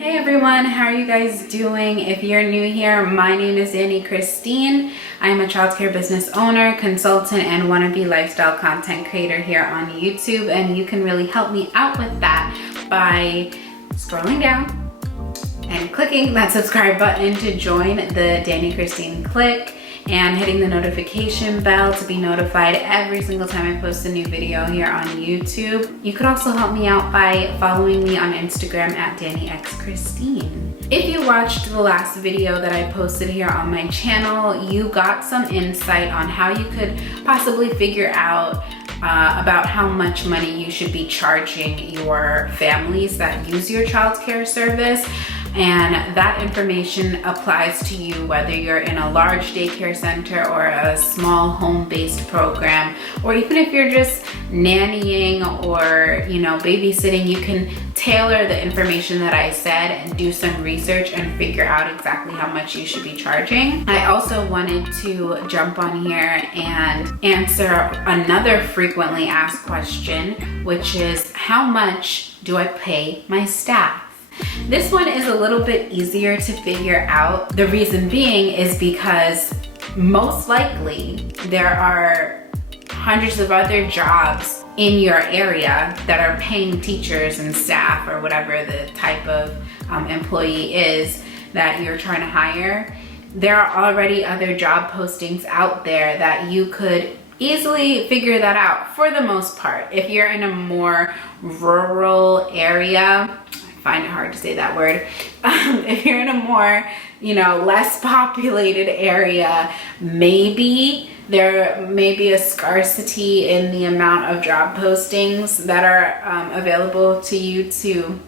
Hey everyone, how are you guys doing? If you're new here, my name is Danny Christine. I'm a childcare business owner, consultant, and wannabe lifestyle content creator here on YouTube, and you can really help me out with that by scrolling down and clicking that subscribe button to join the Danny Christine clique and hitting the notification bell to be notified every single time I post a new video here on YouTube. You could also help me out by following me on Instagram at DannyXChristine. If you watched the last video that I posted here on my channel, you got some insight on how you could possibly figure out about how much money you should be charging your families that use your childcare service. And that information applies to you whether you're in a large daycare center or a small home-based program, or even if you're just nannying or babysitting. You can tailor the information that I said and do some research and figure out exactly how much you should be charging. I also wanted to jump on here and answer another frequently asked question, which is how much do I pay my staff? This one is a little bit easier to figure out. The reason being is because most likely there are hundreds of other jobs in your area that are paying teachers and staff or whatever the type of employee is that you're trying to hire. There are already other job postings out there that you could easily figure that out for the most part. If you're in a more rural area, find it hard to say that word. If you're in a more, less populated area, maybe there may be a scarcity in the amount of job postings that are available to you to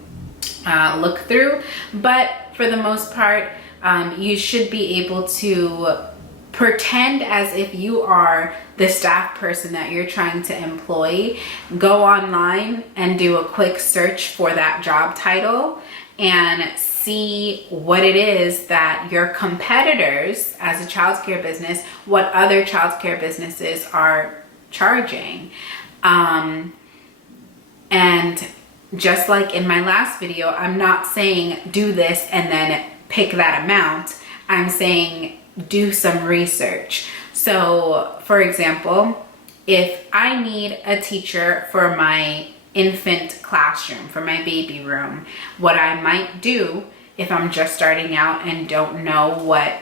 look through. But for the most part, you should be able to pretend as if you are the staff person that you're trying to employ. Go online and do a quick search for that job title and see what it is that your competitors as a childcare business, what other childcare businesses are charging. And just like in my last video, I'm not saying do this and then pick that amount. I'm saying do some research. So for example, if I need a teacher for my infant classroom, for my baby room, what I might do if I'm just starting out and don't know what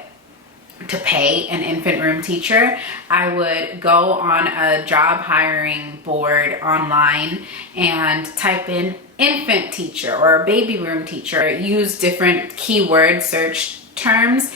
to pay an infant room teacher, I would go on a job hiring board online and type in infant teacher or baby room teacher. Use different keyword search terms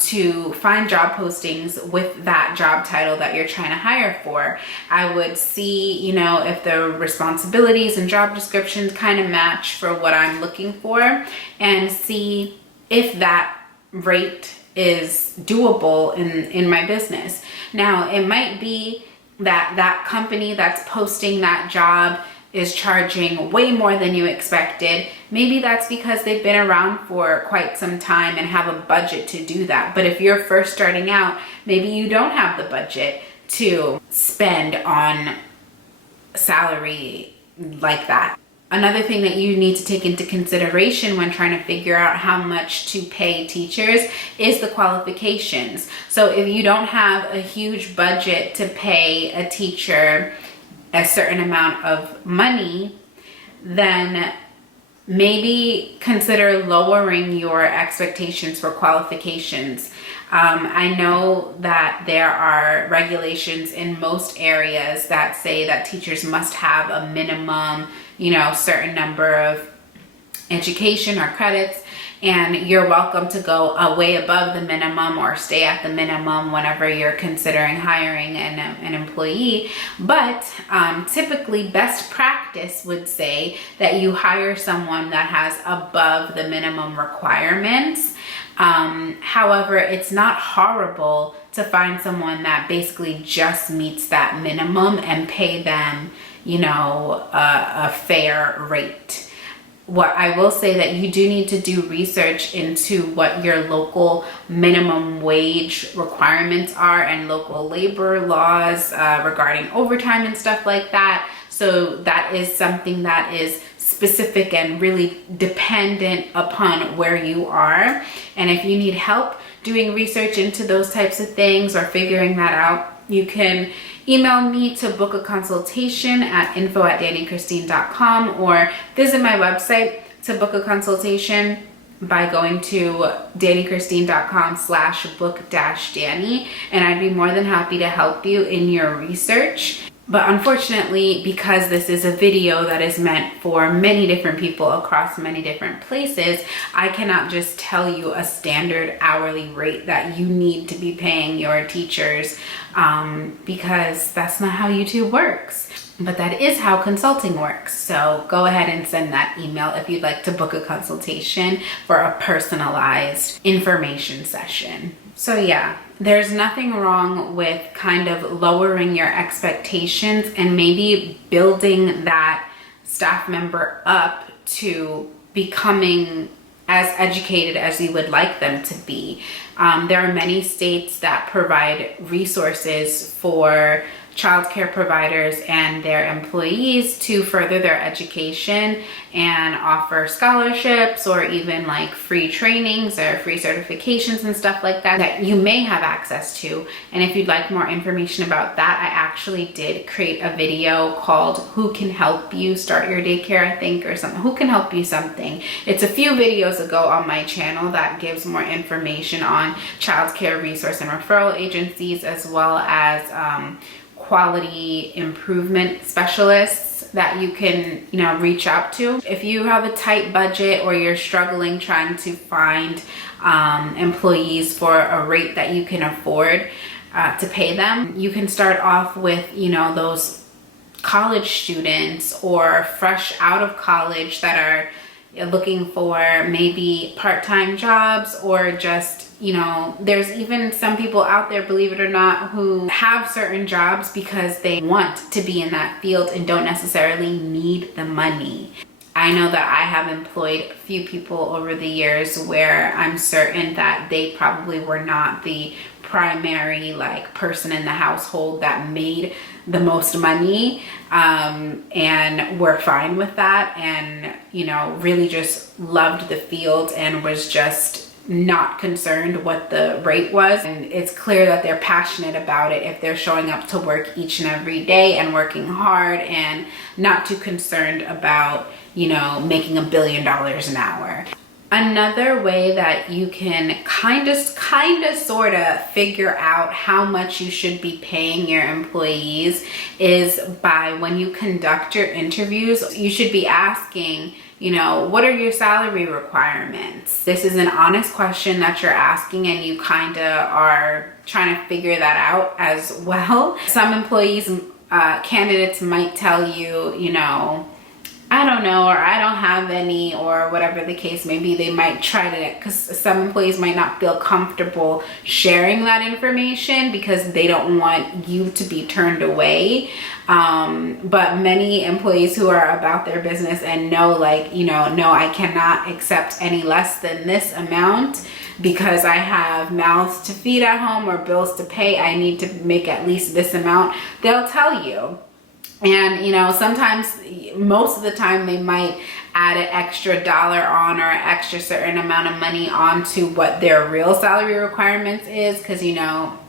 to find job postings with that job title that you're trying to hire for. I would see, if the responsibilities and job descriptions kind of match for what I'm looking for, and see if that rate is doable in my business. Now, it might be that that company that's posting that job is charging way more than you expected. Maybe that's because they've been around for quite some time and have a budget to do that. But if you're first starting out, maybe you don't have the budget to spend on salary like that. Another thing that you need to take into consideration when trying to figure out how much to pay teachers is the qualifications. So if you don't have a huge budget to pay a teacher a certain amount of money, then maybe consider lowering your expectations for qualifications. I know that there are regulations in most areas that say that teachers must have a minimum, certain number of education or credits, and you're welcome to go way above the minimum or stay at the minimum whenever you're considering hiring an employee. But typically best practice would say that you hire someone that has above the minimum requirements. However, it's not horrible to find someone that basically just meets that minimum and pay them, a fair rate. What I will say that you do need to do research into what your local minimum wage requirements are and local labor laws regarding overtime and stuff like that. So that is something that is specific and really dependent upon where you are. And if you need help doing research into those types of things or figuring that out, you can email me to book a consultation at info@dannychristine.com, or visit my website to book a consultation by going to dannychristine.com/book-danny, and I'd be more than happy to help you in your research. But unfortunately, because this is a video that is meant for many different people across many different places, I cannot just tell you a standard hourly rate that you need to be paying your teachers, because that's not how YouTube works. But that is how consulting works. So go ahead and send that email if you'd like to book a consultation for a personalized information session. So yeah, there's nothing wrong with kind of lowering your expectations and maybe building that staff member up to becoming as educated as you would like them to be. There are many states that provide resources for childcare providers and their employees to further their education and offer scholarships or even like free trainings or free certifications and stuff like that that you may have access to. And if you'd like more information about that, I actually did create a video called Who Can Help You Start Your Daycare, I think, or something. Who Can Help You Something. It's a few videos ago on my channel that gives more information on childcare resource and referral agencies, as well as quality improvement specialists that you can, reach out to. If you have a tight budget or you're struggling trying to find employees for a rate that you can afford to pay them, you can start off with, those college students or fresh out of college that are looking for maybe part-time jobs, or just, there's even some people out there, believe it or not, who have certain jobs because they want to be in that field and don't necessarily need the money. I know that I have employed a few people over the years where I'm certain that they probably were not the primary person in the household that made the most money, and were fine with that, and really just loved the field and was just not concerned what the rate was. And it's clear that they're passionate about it if they're showing up to work each and every day and working hard and not too concerned about making $1 billion an hour. Another way that you can kind of sort of figure out how much you should be paying your employees is by, when you conduct your interviews, you should be asking, what are your salary requirements? This is an honest question that you're asking, and you kind of are trying to figure that out as well. Some employees, candidates might tell you, I don't know, or I don't have any, or whatever the case may be. They might try to, because some employees might not feel comfortable sharing that information because they don't want you to be turned away. But many employees who are about their business and know, no, I cannot accept any less than this amount because I have mouths to feed at home or bills to pay. I need to make at least this amount. They'll tell you. And sometimes, most of the time, they might add an extra dollar on, or an extra certain amount of money onto what their real salary requirements is, because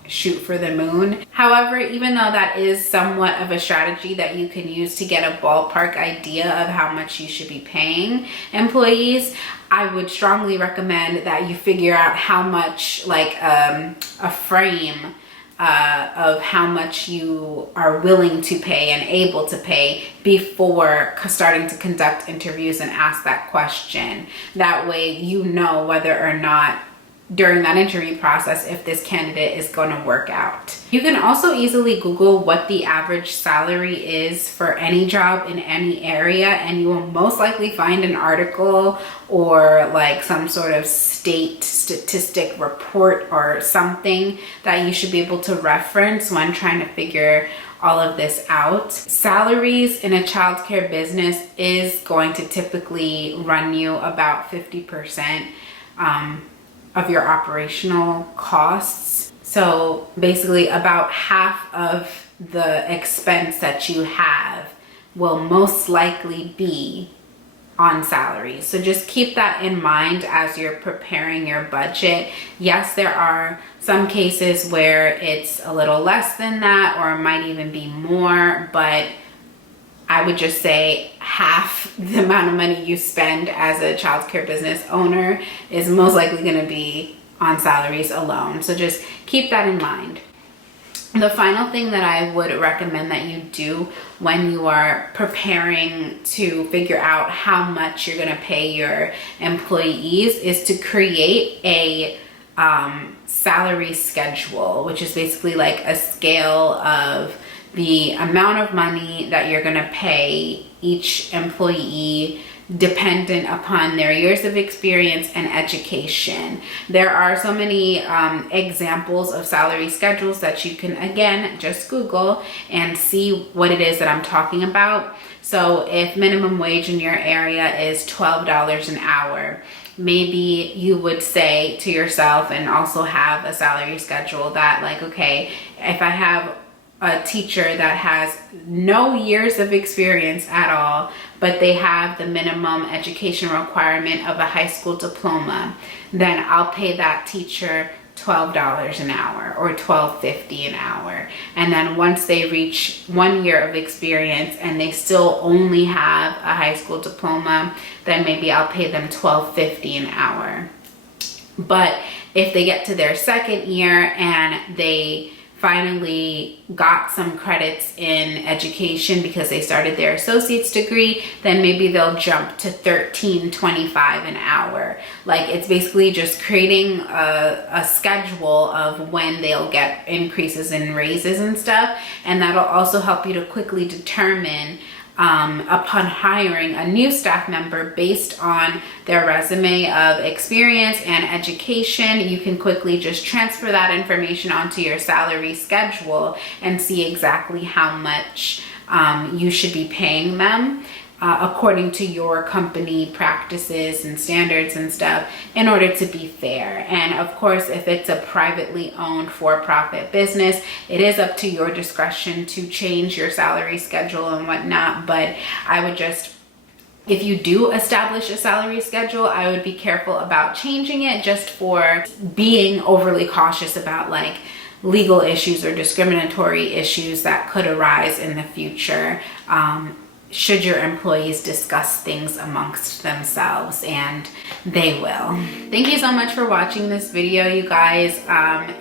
shoot for the moon. However, even though that is somewhat of a strategy that you can use to get a ballpark idea of how much you should be paying employees, I would strongly recommend that you figure out how much, a frame of how much you are willing to pay and able to pay before starting to conduct interviews and ask that question. That way whether or not during that interview process if this candidate is going to work out. You can also easily Google what the average salary is for any job in any area, and you will most likely find an article or some sort of state statistic report or something that you should be able to reference when trying to figure all of this out. Salaries in a childcare business is going to typically run you about 50% of your operational costs. So basically about half of the expense that you have will most likely be on salaries. So just keep that in mind as you're preparing your budget. Yes, there are some cases where it's a little less than that, or it might even be more, but I would just say half the amount of money you spend as a childcare business owner is most likely going to be on salaries alone. So just keep that in mind. The final thing that I would recommend that you do when you are preparing to figure out how much you're going to pay your employees is to create a salary schedule, which is basically like a scale of the amount of money that you're going to pay each employee dependent upon their years of experience and education. There are so many examples of salary schedules that you can, again, just Google and see what it is that I'm talking about. So if minimum wage in your area is $12 an hour, maybe you would say to yourself, and also have a salary schedule that, like, okay, if I have a teacher that has no years of experience at all, but they have the minimum education requirement of a high school diploma, then I'll pay that teacher $12 an hour or $12.50 an hour. And then once they reach 1 year of experience and they still only have a high school diploma, then maybe I'll pay them $12.50 an hour. But if they get to their second year and they finally got some credits in education because they started their associate's degree, then maybe they'll jump to $13.25 an hour. Like, it's basically just creating a schedule of when they'll get increases in raises and stuff. And that'll also help you to quickly determine upon hiring a new staff member based on their resume of experience and education. You can quickly just transfer that information onto your salary schedule and see exactly how much you should be paying them according to your company practices and standards and stuff, in order to be fair. And of course, if it's a privately owned for-profit business, it is up to your discretion to change your salary schedule and whatnot. But I would just, if you do establish a salary schedule, I would be careful about changing it, just for being overly cautious about like legal issues or discriminatory issues that could arise in the future. Should your employees discuss things amongst themselves, and they will. Thank you so much for watching this video, you guys.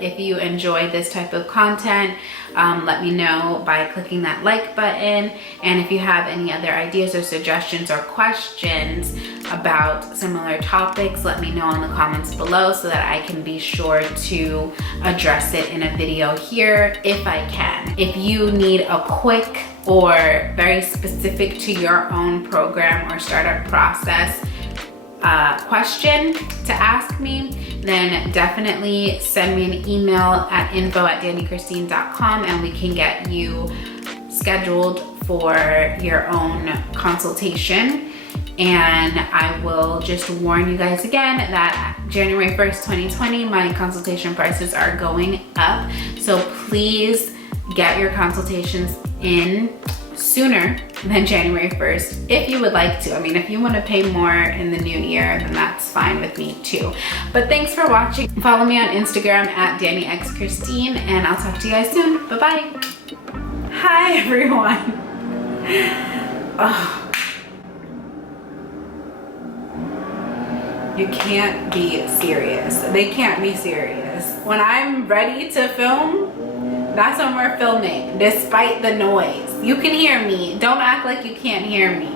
If you enjoy this type of content, let me know by clicking that like button. And if you have any other ideas or suggestions or questions about similar topics, let me know in the comments below so that I can be sure to address it in a video here if I can. If you need a quick or very specific to your own program or startup process question to ask me, then definitely send me an email at info@dannychristine.com and we can get you scheduled for your own consultation. And I will just warn you guys again that January 1st, 2020, my consultation prices are going up. So please get your consultations in sooner than January 1st if you would like to. I mean, if you want to pay more in the new year, then that's fine with me too. But thanks for watching. Follow me on Instagram at DannyXChristine, and I'll talk to you guys soon. Bye-bye. Hi, everyone. Oh. You can't be serious. They can't be serious. When I'm ready to film, that's when we're filming, despite the noise. You can hear me. Don't act like you can't hear me.